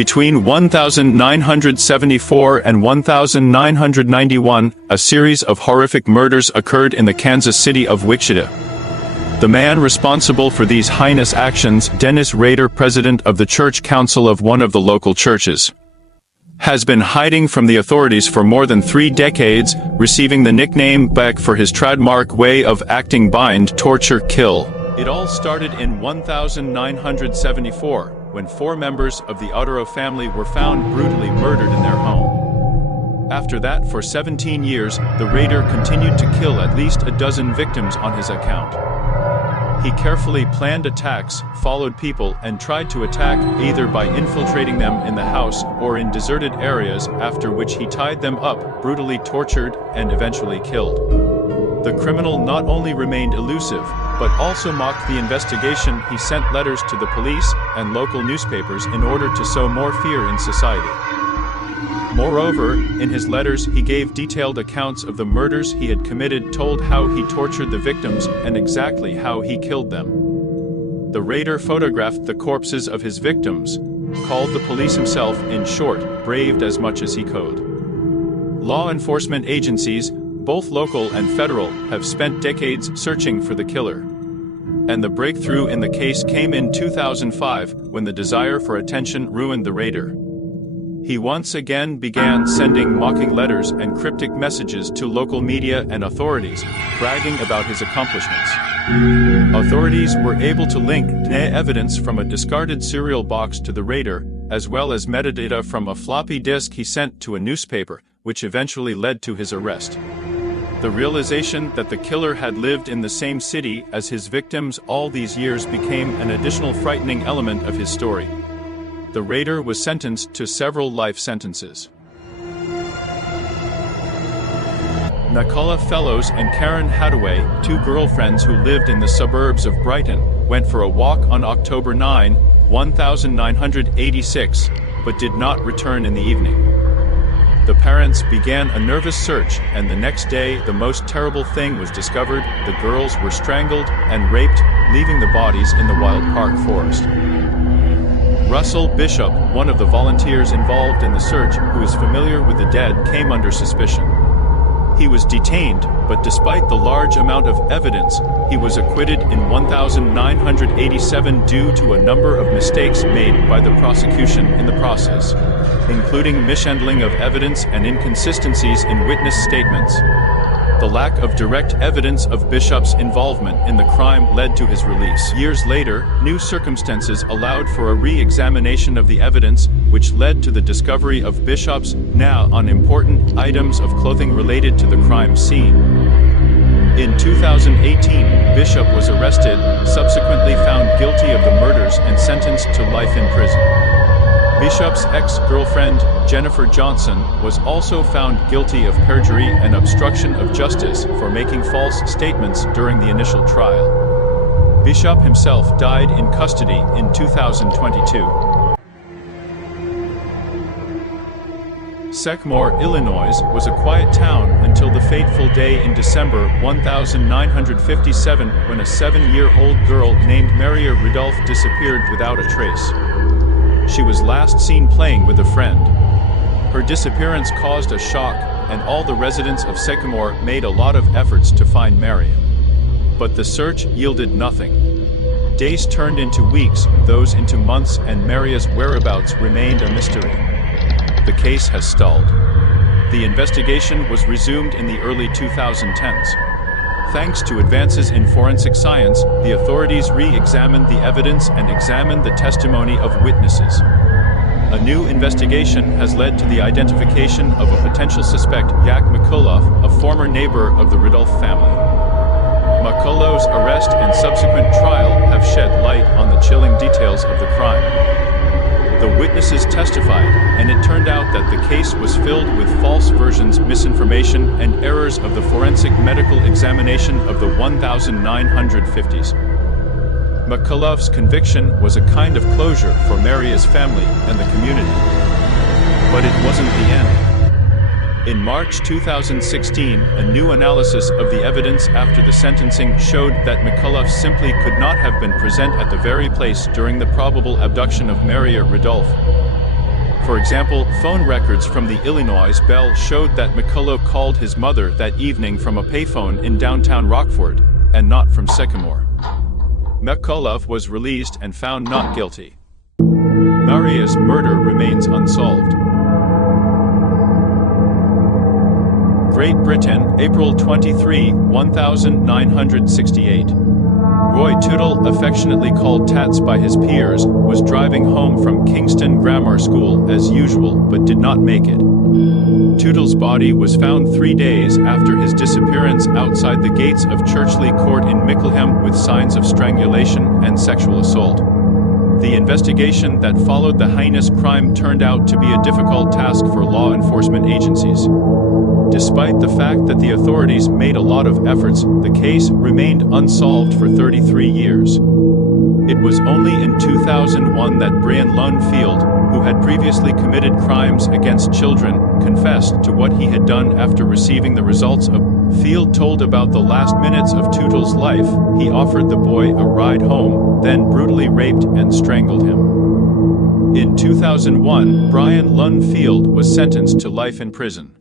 Between 1974 and 1991, a series of horrific murders occurred in the Kansas city of Wichita. The man responsible for these heinous actions, Dennis Rader, president of the church council of one of the local churches, has been hiding from the authorities for more than 3 decades, receiving the nickname Beck for his trademark way of acting: bind, torture, kill. It all started in 1974, when 4 members of the Otero family were found brutally murdered in their home. After that, for 17 years, the Rader continued to kill at least a dozen victims on his account. He carefully planned attacks, followed people, and tried to attack either by infiltrating them in the house or in deserted areas, after which he tied them up, brutally tortured, and eventually killed. The criminal not only remained elusive, but also mocked the investigation. He sent letters to the police and local newspapers in order to sow more fear in society. Moreover, in his letters he gave detailed accounts of the murders he had committed, told how he tortured the victims, and exactly how he killed them. The Rader photographed the corpses of his victims, called the police himself, in short, braved as much as he could. Law enforcement agencies, both local and federal, have spent decades searching for the killer. And the breakthrough in the case came in 2005, when the desire for attention ruined the Rader. He once again began sending mocking letters and cryptic messages to local media and authorities, bragging about his accomplishments. Authorities were able to link DNA evidence from a discarded cereal box to the Rader, as well as metadata from a floppy disk he sent to a newspaper, which eventually led to his arrest. The realization that the killer had lived in the same city as his victims all these years became an additional frightening element of his story. The Rader was sentenced to several life sentences. McCullough Fellows and Karen Hadaway, 2 girlfriends who lived in the suburbs of Brighton, went for a walk on October 9, 1986, but did not return in the evening. The parents began a nervous search, and the next day the most terrible thing was discovered: the girls were strangled and raped, leaving the bodies in the Wild Park forest. Russell Bishop, one of the volunteers involved in the search, who is familiar with the dead, came under suspicion. He was detained, but despite the large amount of evidence, he was acquitted in 1987 due to a number of mistakes made by the prosecution in the process, including mishandling of evidence and inconsistencies in witness statements. The lack of direct evidence of Bishop's involvement in the crime led to his release. Years later, new circumstances allowed for a re-examination of the evidence, which led to the discovery of Bishop's now unimportant items of clothing related to the crime scene. In 2018, Bishop was arrested, subsequently found guilty of the murders, and sentenced to life in prison. Bishop's ex-girlfriend, Jennifer Johnson, was also found guilty of perjury and obstruction of justice for making false statements during the initial trial. Bishop himself died in custody in 2022. Sycamore, Illinois, was a quiet town until the fateful day in December 1957, when a 7-year-old girl named Maria Rudolph disappeared without a trace. She was last seen playing with a friend. Her disappearance caused a shock, and all the residents of Sycamore made a lot of efforts to find Maria. But the search yielded nothing. Days turned into weeks, those into months, and Maria's whereabouts remained a mystery. The case has stalled. The investigation was resumed in the early 2010s. Thanks to advances in forensic science, the authorities re-examined the evidence and examined the testimony of witnesses. A new investigation has led to the identification of a potential suspect, Jack McCullough, a former neighbor of the Rudolph family. McCullough's arrest and subsequent trial have shed light on the chilling details of the crime. The witnesses testified, and it turned out that the case was filled with false versions, misinformation, and errors of the forensic medical examination of the 1950s. McCullough's conviction was a kind of closure for Maria's family and the community. But it wasn't the end. In March 2016, a new analysis of the evidence after the sentencing showed that McCullough simply could not have been present at the very place during the probable abduction of Maria Rudolph. For example, phone records from the Illinois Bell showed that McCullough called his mother that evening from a payphone in downtown Rockford, and not from Sycamore. McCullough was released and found not guilty. Marius' murder remains unsolved. Great Britain, April 23, 1968. Roy Tootle, affectionately called Tats by his peers, was driving home from Kingston Grammar School as usual but did not make it. Tootle's body was found 3 days after his disappearance outside the gates of Churchley Court in Mickleham with signs of strangulation and sexual assault. The investigation that followed the heinous crime turned out to be a difficult task for law enforcement agencies. Despite the fact that the authorities made a lot of efforts, the case remained unsolved for 33 years. It was only in 2001 that Brian Lundfield, who had previously committed crimes against children, confessed to what he had done after receiving the results of. Field told about the last minutes of Tootle's life. He offered the boy a ride home, then brutally raped and strangled him. In 2001, Brian Lundfield was sentenced to life in prison.